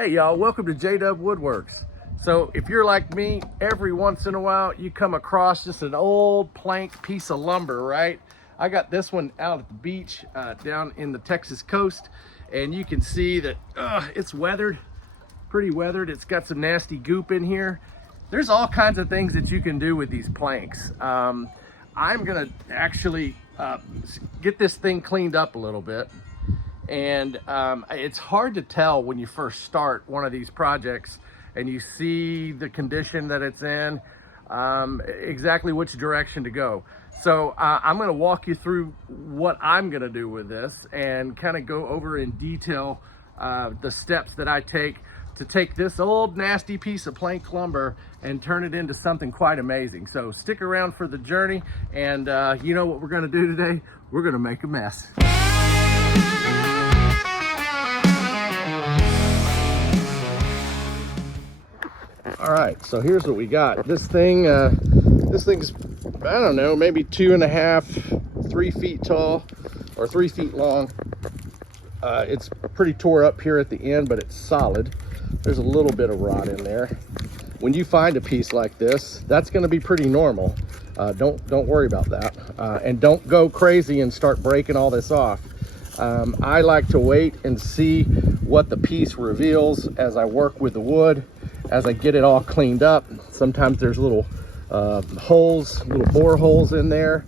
Hey y'all, welcome to JDUB-Woodworks. So if you're like me, every once in a while you come across just an old plank piece of lumber, right? I got this one out at the beach down in the Texas coast, and you can see that it's weathered, pretty weathered. It's got some nasty goop in here. There's all kinds of things that you can do with these planks. I'm gonna actually get this thing cleaned up a little bit. And it's hard to tell when you first start one of these projects and you see the condition that it's in, exactly which direction to go. So I'm going to walk you through what I'm going to do with this and kind of go over in detail the steps that I take to take this old nasty piece of plank lumber and turn it into something quite amazing. So stick around for the journey, and you know what we're going to do today? We're going to make a mess. All right, so here's what we got. This thing's, I don't know, maybe 2.5, 3 feet tall or 3 feet long. It's pretty tore up here at the end, but it's solid. There's a little bit of rot in there. When you find a piece like this, that's gonna be pretty normal. Don't worry about that. And don't go crazy and start breaking all this off. I like to wait and see what the piece reveals as I work with the wood, as I get it all cleaned up. Sometimes there's little holes, little bore holes in there.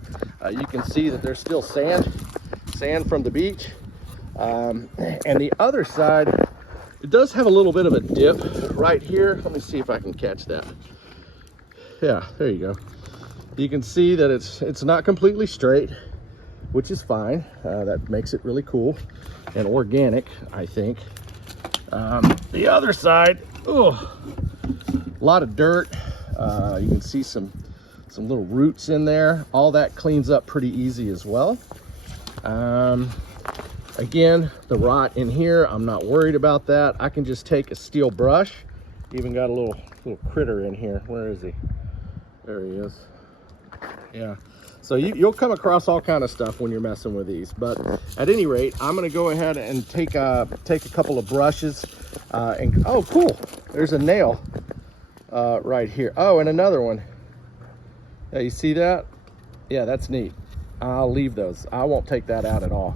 You can see that there's still sand from the beach. And the other side, it does have a little bit of a dip right here. Let me see if I can catch that. Yeah, there you go. You can see that it's not completely straight, which is fine. That makes it really cool and organic, I think. The other side, a lot of dirt. You can see some little roots in there. All that cleans up pretty easy as well. Again, the rot in here, I'm not worried about that. I can just take a steel brush. Even got a little critter in here. Where is he? There he is. Yeah. So you'll come across all kind of stuff when you're messing with these, but at any rate, I'm going to go ahead and take a couple of brushes, and oh, cool! There's a nail right here. Oh, and another one. Yeah, you see that? Yeah, that's neat. I'll leave those. I won't take that out at all.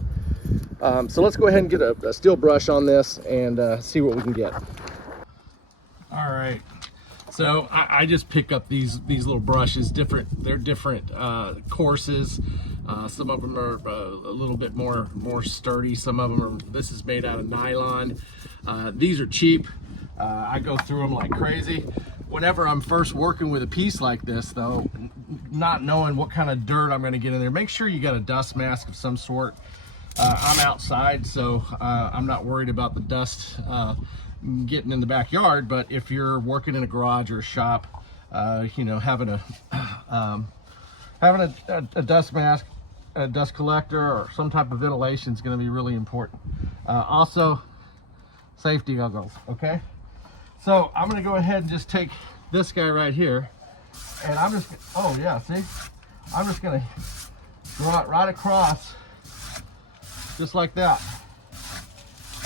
So let's go ahead and get a steel brush on this and see what we can get. All right. So I just pick up these little brushes. They're different courses. Some of them are a little bit more sturdy. Some of them are. This is made out of nylon. These are cheap. I go through them like crazy. Whenever I'm first working with a piece like this, though, not knowing what kind of dirt I'm going to get in there, make sure you got a dust mask of some sort. I'm outside, so I'm not worried about the dust getting in the backyard, but if you're working in a garage or a shop, you know, having a dust mask, a dust collector, or some type of ventilation is going to be really important. Also, safety goggles. Okay, so I'm going to go ahead and just take this guy right here, and I'm just, oh yeah, see, I'm just going to draw it right across, just like that.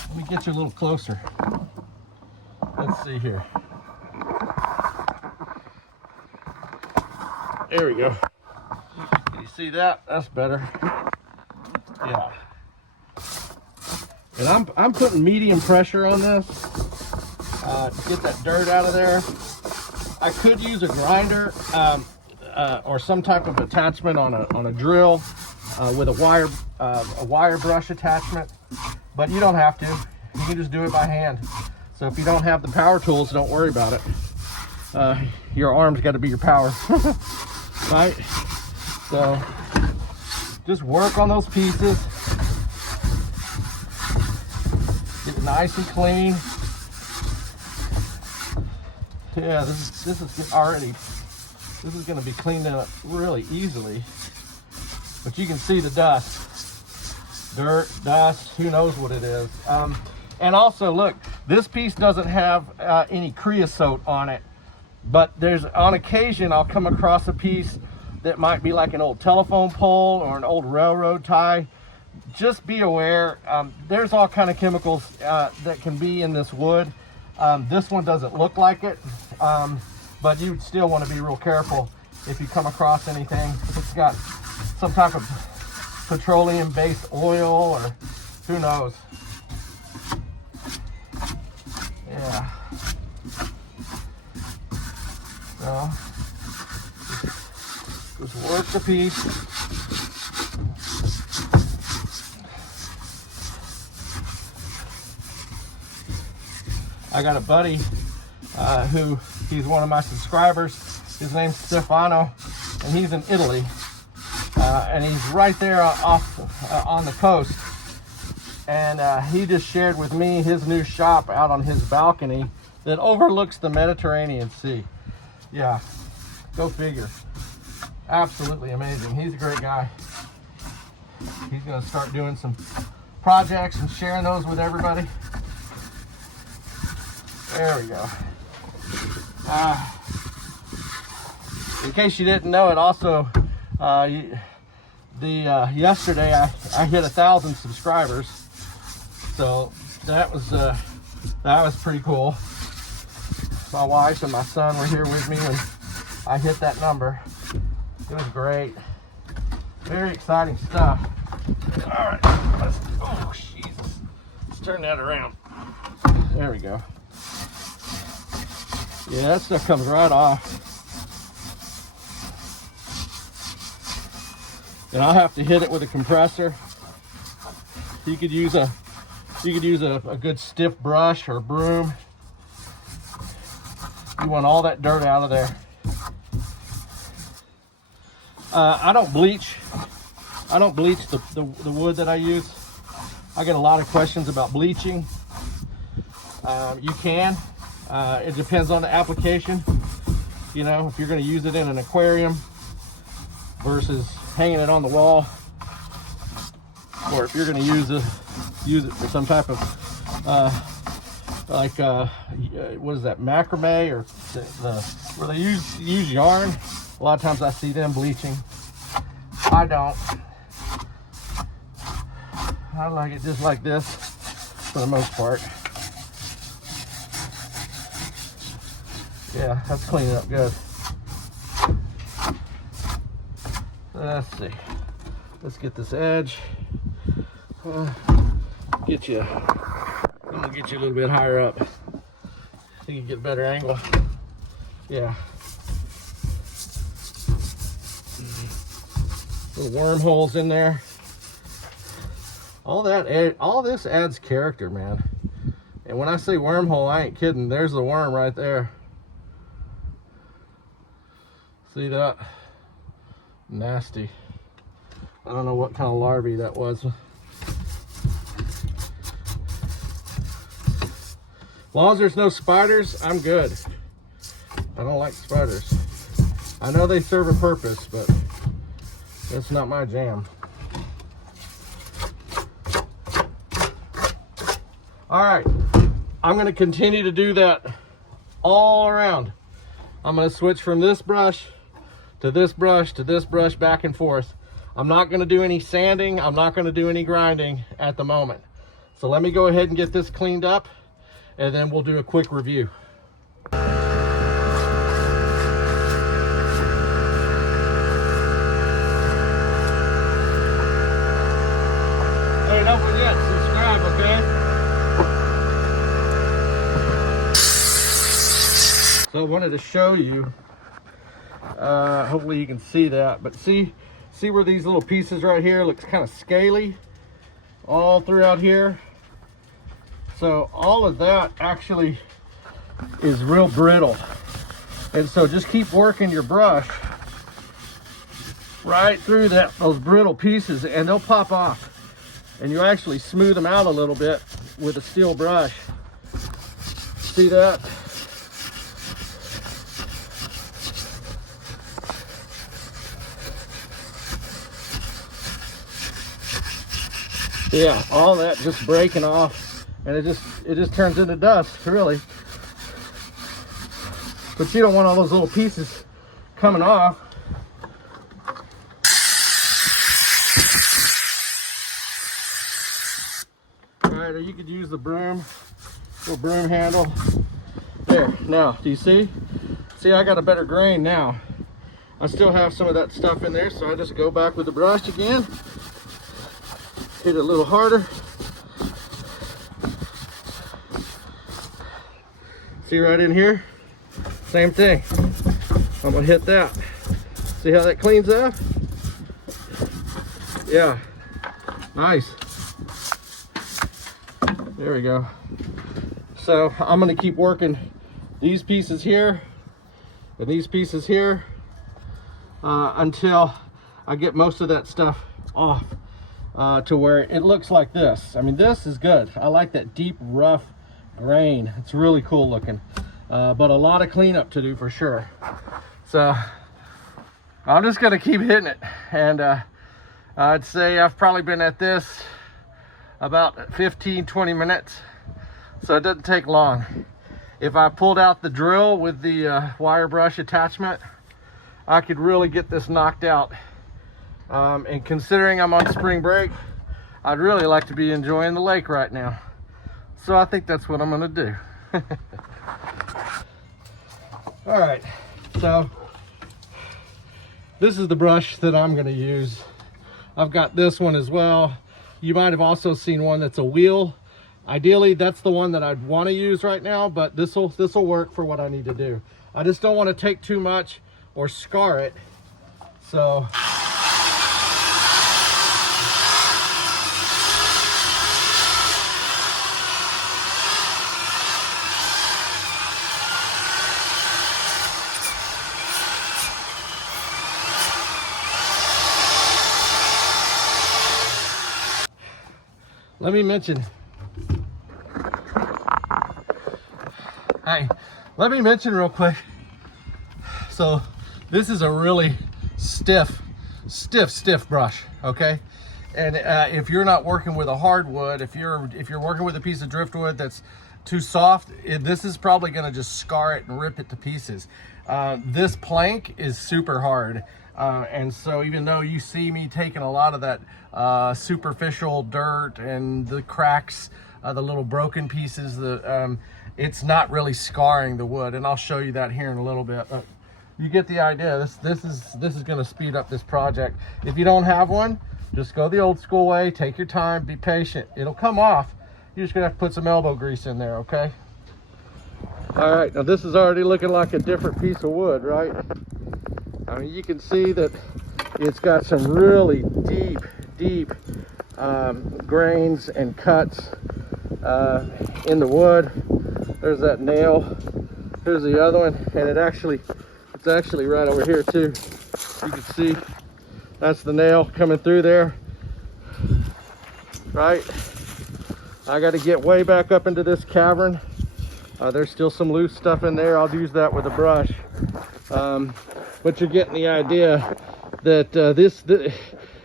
Let me get you a little closer. Let's see here. There we go. You see that? That's better. Yeah. And I'm putting medium pressure on this to get that dirt out of there. I could use a grinder or some type of attachment on a drill with a wire brush attachment, but you don't have to. You can just do it by hand. So if you don't have the power tools, don't worry about it. Your arm's got to be your power, right? So just work on those pieces. Get nice and clean. Yeah, this is already. This is going to be cleaned up really easily. But you can see the dust, dirt, dust. Who knows what it is? And also, look, this piece doesn't have any creosote on it, but on occasion I'll come across a piece that might be like an old telephone pole or an old railroad tie. Just be aware, there's all kind of chemicals that can be in this wood. This one doesn't look like it, but you still want to be real careful if you come across anything. If it's got some type of petroleum-based oil, or who knows. Yeah. So, just work the piece. I got a buddy he's one of my subscribers. His name's Stefano, and he's in Italy. And he's right there off on the coast. And he just shared with me his new shop out on his balcony that overlooks the Mediterranean Sea. Yeah, go figure. Absolutely amazing. He's a great guy. He's gonna start doing some projects and sharing those with everybody. There we go. In case you didn't know it, also yesterday I hit 1,000 subscribers, so that was pretty cool. My wife and my son were here with me when I hit that number. It was great. Very exciting stuff. All right, oh Jesus, let's turn that around. There we go. Yeah, that stuff comes right off. And I'll have to hit it with a compressor. You could use a good stiff brush or broom. You want all that dirt out of there. I don't bleach the wood that I use. I get a lot of questions about bleaching. You can. It depends on the application. You know, if you're going to use it in an aquarium versus hanging it on the wall, or if you're going to use it for some type of what is that, macrame, or where they use yarn. A lot of times I see them bleaching. I don't. I like it just like this for the most part. Yeah, that's cleaning up good. Let's see. Let's get this edge. I'm gonna get you a little bit higher up so you can get a better angle. Yeah. Little wormholes in there. All this adds character, man. And when I say wormhole, I ain't kidding. There's the worm right there. See that? Nasty. I don't know what kind of larvae that was. As long as there's no spiders, I'm good. I don't like spiders. I know they serve a purpose, but that's not my jam. All right, I'm gonna continue to do that all around. I'm gonna switch from this brush to this brush to this brush, back and forth. I'm not gonna do any sanding. I'm not gonna do any grinding at the moment. So let me go ahead and get this cleaned up, and then we'll do a quick review. Hey, don't forget, subscribe, okay? So I wanted to show you, hopefully you can see that, but see where these little pieces right here looks kind of scaly all throughout here. So all of that actually is real brittle. And so just keep working your brush right through those brittle pieces, and they'll pop off. And you actually smooth them out a little bit with a steel brush. See that? Yeah, all that just breaking off, and it just turns into dust, really. But you don't want all those little pieces coming off. All right, or you could use the broom, little broom handle. There, now, do you see? See, I got a better grain now. I still have some of that stuff in there, so I just go back with the brush again. Hit it a little harder. See right in here? Same thing. I'm gonna hit that. See how that cleans up? Yeah, nice. There we go. So I'm gonna keep working these pieces here and these pieces here until I get most of that stuff off to where it looks like this. I mean, this is good. I like that deep, rough grain. It's really cool looking, but a lot of cleanup to do for sure. So I'm just gonna keep hitting it, and I'd say I've probably been at this about 15-20 minutes, so it doesn't take long. If I pulled out the drill with the wire brush attachment, I could really get this knocked out. And considering I'm on spring break, I'd really like to be enjoying the lake right now. So I think that's what I'm gonna do. All right, so this is the brush that I'm gonna use. I've got this one as well. You might have also seen one that's a wheel. Ideally, that's the one that I'd want to use right now, but this'll work for what I need to do. I just don't want to take too much or scar it. So let me mention, let me mention real quick. So this is a really stiff brush, okay? And if you're not working with a hardwood, if you're working with a piece of driftwood that's too soft, this is probably gonna just scar it and rip it to pieces. This plank is super hard. And so even though you see me taking a lot of that superficial dirt and the cracks, the little broken pieces, it's not really scarring the wood, and I'll show you that here in a little bit. You get the idea. This is going to speed up this project. If you don't have one, just go the old school way. Take your time. Be patient. It'll come off. You're just going to have to put some elbow grease in there, okay? All right. Now this is already looking like a different piece of wood, right? I mean, you can see that it's got some really deep grains and cuts in the wood. There's that nail. Here's the other one, and it's actually right over here too. You can see that's the nail coming through there, right? I got to get way back up into this cavern. There's still some loose stuff in there. I'll use that with a brush. But you're getting the idea that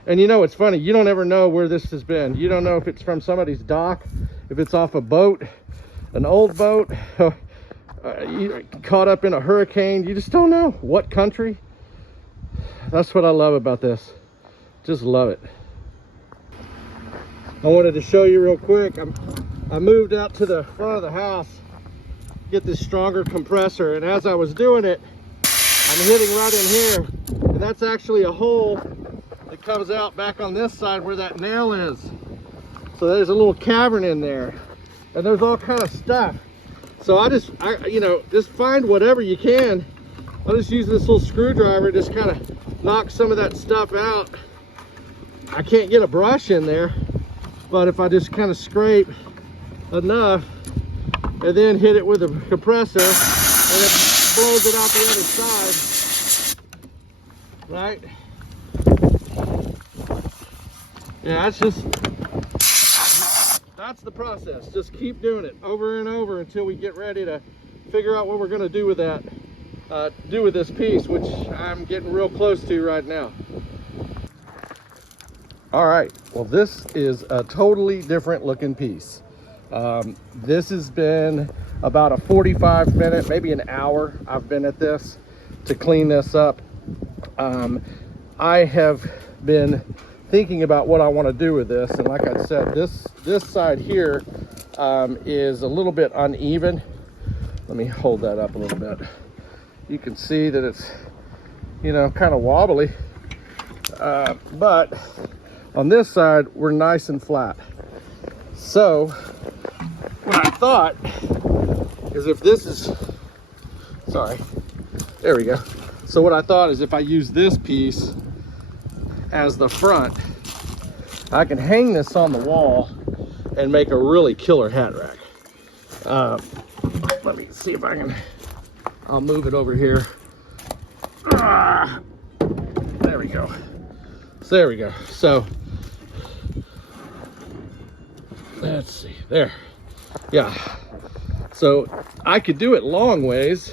and you know, it's funny, you don't ever know where this has been. You don't know if it's from somebody's dock, if it's off a boat, an old boat, caught up in a hurricane. You just don't know what country. That's what I love about this. Just love it. I wanted to show you real quick. I moved out to the front of the house, get this stronger compressor, and as I was doing it, I'm hitting right in here, and that's actually a hole that comes out back on this side where that nail is. So there's a little cavern in there, and there's all kind of stuff. So I just find whatever you can. I'll just use this little screwdriver, just kind of knock some of that stuff out. I can't get a brush in there, but if I just kind of scrape enough and then hit it with a compressor, and it blows it out the other side, right? Yeah, that's the process. Just keep doing it over and over until we get ready to figure out what we're going to do with that, do with this piece, which I'm getting real close to right now. All right, well, this is a totally different looking piece. This has been about a 45-minute, maybe an hour I've been at this to clean this up. I have been thinking about what I want to do with this, and like I said, this side here is a little bit uneven. Let me hold that up a little bit. You can see that it's, you know, kind of wobbly, but on this side we're nice and flat. So what I thought is, if this is, sorry, there we go. So what I thought is, if I use this piece as the front, I can hang this on the wall and make a really killer hat rack. Let me see if I can, I'll move it over here. There we go. So there we go. So let's see there. Yeah. So I could do it long ways,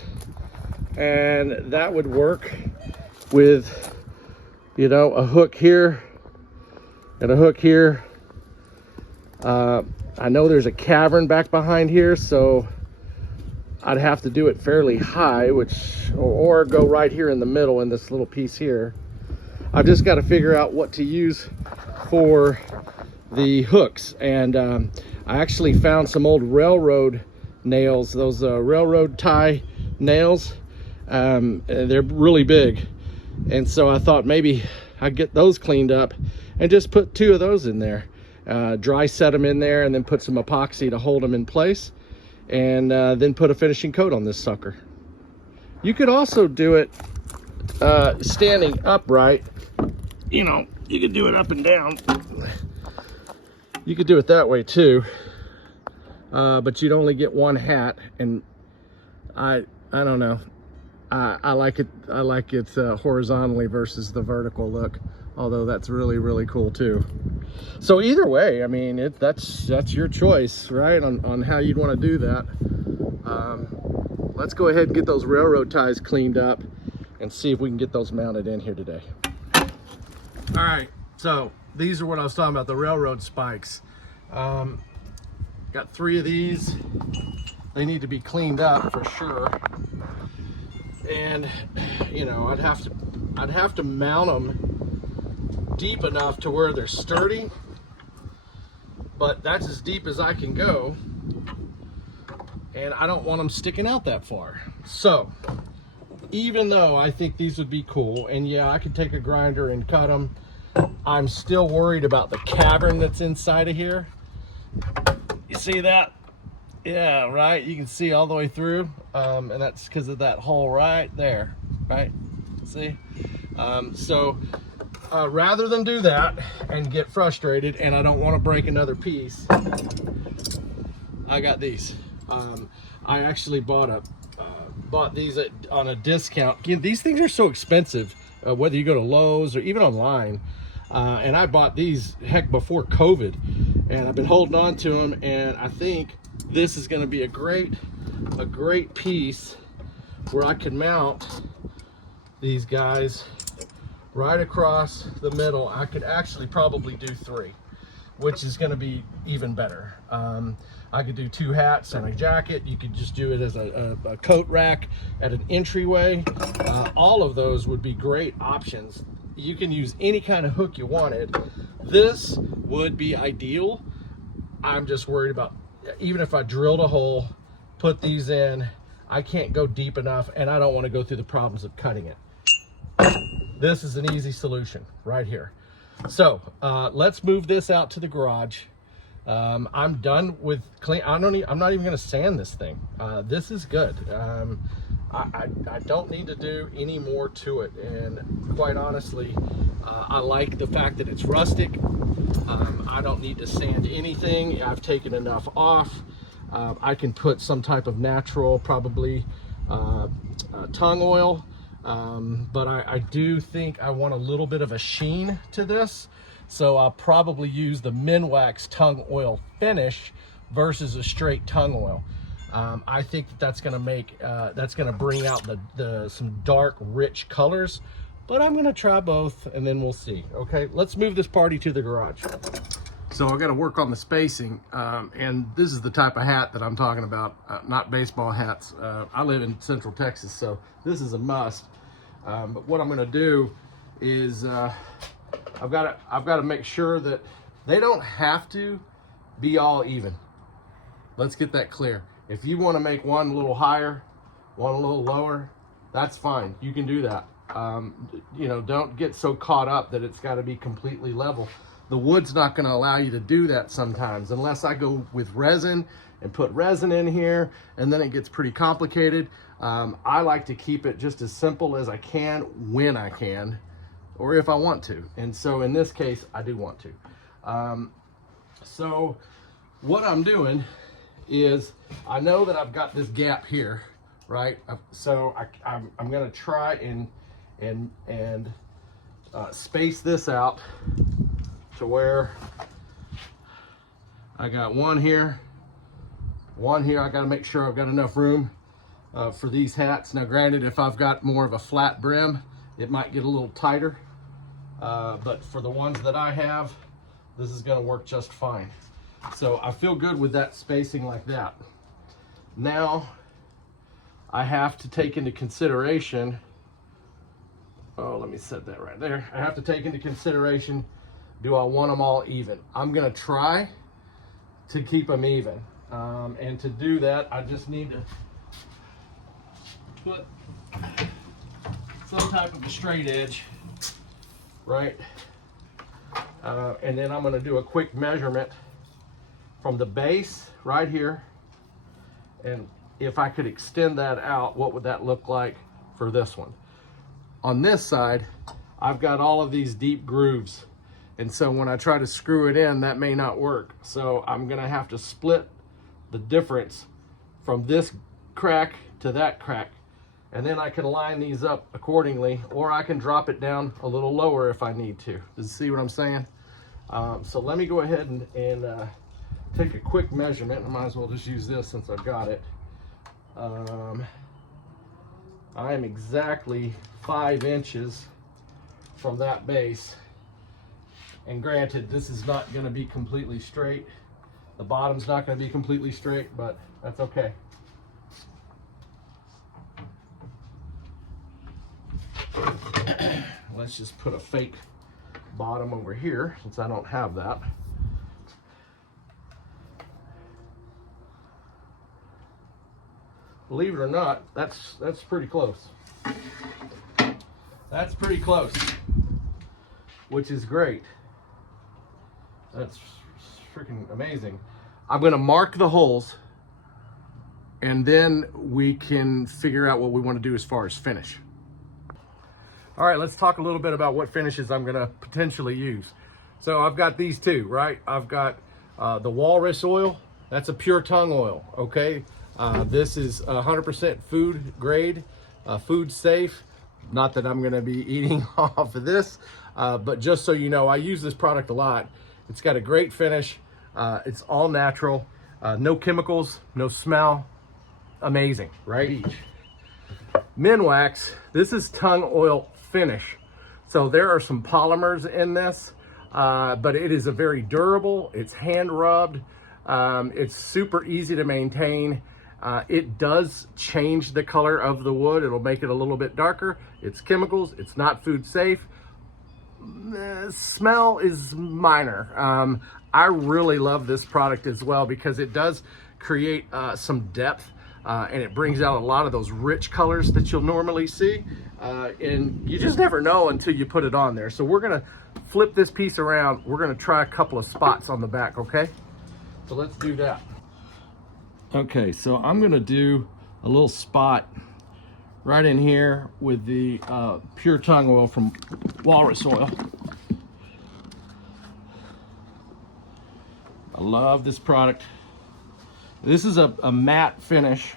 and that would work with, you know, a hook here and a hook here. I know there's a cavern back behind here, so I'd have to do it fairly high, or go right here in the middle in this little piece here. I've just got to figure out what to use for the hooks. And I actually found some old railroad nails, those railroad tie nails. They're really big, and so I thought maybe I'd get those cleaned up and just put 2 of those in there, dry set them in there, and then put some epoxy to hold them in place, and then put a finishing coat on this sucker. You could also do it standing upright. You know, you could do it up and down. You could do it that way too, but you'd only get 1 hat, and I don't know. I like it horizontally versus the vertical look, although that's really, really cool too. So either way, I mean, that's your choice, right, on how you'd want to do that. Let's go ahead and get those railroad ties cleaned up and see if we can get those mounted in here today. All right, so these are what I was talking about, the railroad spikes. Got 3 of these. They need to be cleaned up for sure. And you know, I'd have to mount them deep enough to where they're sturdy, but that's as deep as I can go, and I don't want them sticking out that far. So even though I think these would be cool, and yeah, I could take a grinder and cut them, I'm still worried about the cavern that's inside of here. You see that? Yeah, right, you can see all the way through, and that's because of that hole right there, right? See? So rather than do that and get frustrated, and I don't want to break another piece, I got these. I actually bought these on a discount. These things are so expensive, whether you go to Lowe's or even online. And I bought these, heck, before COVID, and I've been holding on to them, and I think this is going to be a great piece where I can mount these guys right across the middle. I could actually probably do 3, which is going to be even better. I could do 2 hats and a jacket. You could just do it as a coat rack at an entryway. All of those would be great options. You can use any kind of hook you wanted. This would be ideal. I'm just worried about, even if I drilled a hole, put these in, I can't go deep enough, and I don't want to go through the problems of cutting it. This is an easy solution right here. So let's move this out to the garage. I'm done with clean. I'm not even going to sand this thing. This is good. I don't need to do any more to it, and quite honestly, I like the fact that it's rustic. I don't need to sand anything. I've taken enough off. I can put some type of natural, probably tung oil, but I do think I want a little bit of a sheen to this, so I'll probably use the Minwax tung oil finish versus a straight tung oil. I think that's going to make that's going to bring out some dark, rich colors, but I'm going to try both, and then we'll see. Okay, let's move this party to the garage. So I got to work on the spacing, and this is the type of hat that I'm talking about, not baseball hats. I live in Central Texas, so this is a must. But what I'm going to do is I've got to make sure that they don't have to be all even. Let's get that clear. If you want to make one a little higher, one a little lower, that's fine. You can do that. You know, don't get so caught up that it's got to be completely level. The wood's not going to allow you to do that sometimes, unless I go with resin and put resin in here, and then it gets pretty complicated. I like to keep it just as simple as I can when I can, or if I want to. And so in this case, I do want to. So what I'm doing is, I know that I've got this gap here, right? So I'm going to try and space this out to where I got one here. I got to make sure I've got enough room for these hats. Now granted, if I've got more of a flat brim, it might get a little tighter, but for the ones that I have, this is going to work just fine. So I feel good with that spacing like that. Now I have to take into consideration, oh, let me set that right there. I have to take into consideration, do I want them all even? I'm going to try to keep them even. And to do that, I just need to put some type of a straight edge, right? And then I'm going to do a quick measurement from the base right here. And if I could extend that out, what would that look like for this one? On this side, I've got all of these deep grooves. And so when I try to screw it in, that may not work. So I'm going to have to split the difference from this crack to that crack. And then I can line these up accordingly, or I can drop it down a little lower if I need to. Does you see what I'm saying? So let me go ahead and take a quick measurement. I might as well just use this since I've got it. I am exactly 5 inches from that base. And granted, this is not going to be completely straight. The bottom's not going to be completely straight, but that's okay. Let's just put a fake bottom over here since I don't have that. Believe it or not, that's pretty close. That's pretty close, which is great. That's freaking amazing. I'm going to mark the holes, and then we can figure out what we want to do as far as finish. All right, let's talk a little bit about what finishes I'm going to potentially use. So I've got these two, right? I've got the walrus oil. That's a pure tung oil, okay? This is 100% food grade, food safe. Not that I'm going to be eating off of this, but just so you know, I use this product a lot. It's got a great finish. It's all natural, no chemicals, no smell. Amazing, right? Minwax, this is tung oil finish. So there are some polymers in this, but it is a very durable, it's hand rubbed, it's super easy to maintain. It does change the color of the wood. It'll make it a little bit darker. It's chemicals, it's not food safe. The smell is minor. I really love this product as well because it does create some depth, and it brings out a lot of those rich colors that you'll normally see, and you just never know until you put it on there. So we're gonna flip this piece around. We're gonna try a couple of spots on the back, okay? So let's do that. Okay, so I'm gonna do a little spot right in here with the pure tung oil from walrus oil. I love this product. This is a matte finish.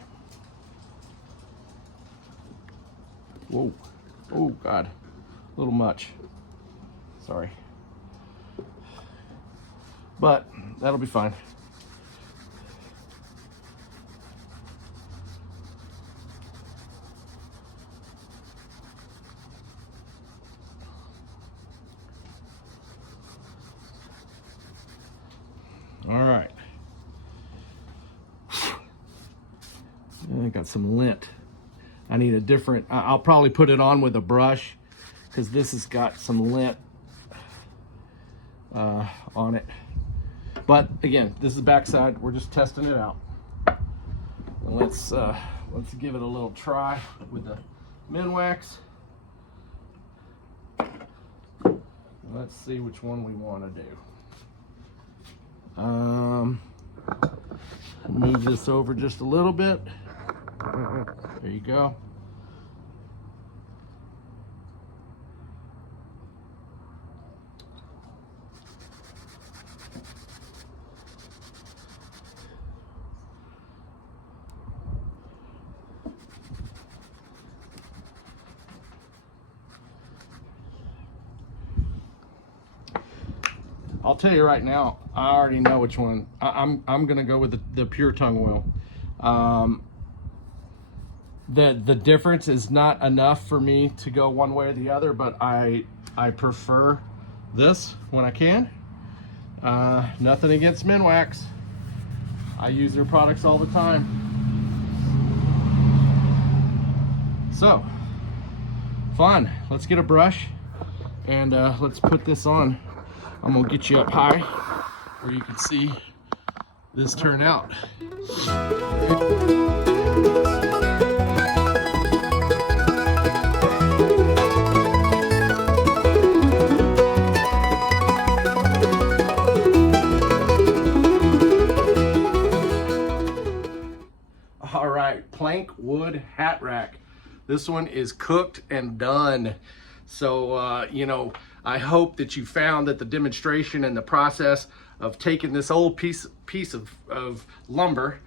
Whoa, oh God, a little much, sorry. But that'll be fine. All right. I got some lint. I need a different, I'll probably put it on with a brush because this has got some lint on it. But again, this is the backside. We're just testing it out. Let's give it a little try with the Minwax. Let's see which one we want to do. Move this over just a little bit. There you go. I'll tell you right now, I already know which one. I'm gonna go with the pure tung oil. The difference is not enough for me to go one way or the other, but I prefer this when I can. Nothing against Minwax. I use their products all the time. So, fun. Let's get a brush and let's put this on. I'm gonna get you up high where you can see this turn out. All right, plank wood hat rack. This one is cooked and done. So, you know, I hope that you found that the demonstration and the process of taking this old piece of lumber,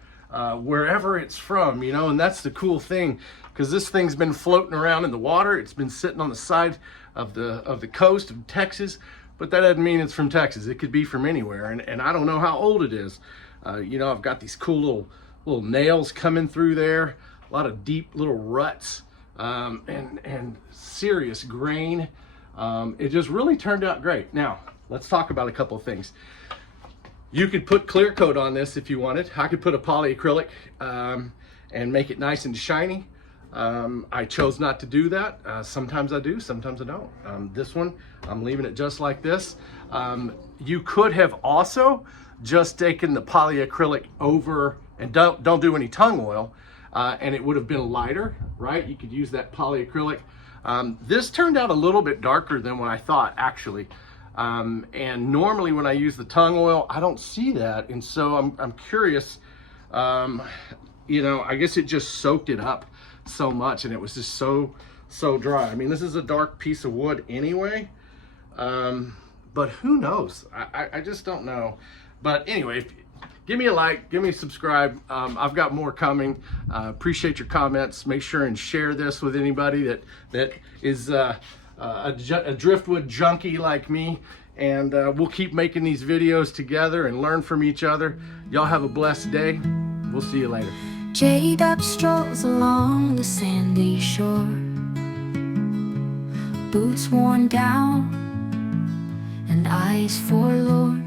wherever it's from, you know, and that's the cool thing, because this thing's been floating around in the water. It's been sitting on the side of the coast of Texas, but that doesn't mean it's from Texas. It could be from anywhere, and I don't know how old it is. You know, I've got these cool little nails coming through there, a lot of deep little ruts, and serious grain. It just really turned out great. Now, let's talk about a couple of things. You could put clear coat on this if you wanted. I could put a polyacrylic and make it nice and shiny. I chose not to do that. Sometimes I do, sometimes I don't. This one, I'm leaving it just like this. You could have also just taken the polyacrylic over and don't do any tung oil, and it would have been lighter, right? You could use that polyacrylic. This turned out a little bit darker than what I thought, actually. And normally when I use the tung oil, I don't see that. And so I'm curious, you know, I guess it just soaked it up so much and it was just so dry. I mean, this is a dark piece of wood anyway, but who knows? I just don't know. But anyway, give me a like, give me a subscribe. I've got more coming. Appreciate your comments. Make sure and share this with anybody that is a driftwood junkie like me. And we'll keep making these videos together and learn from each other. Y'all have a blessed day. We'll see you later. JDUB strolls along the sandy shore, boots worn down and eyes forlorn.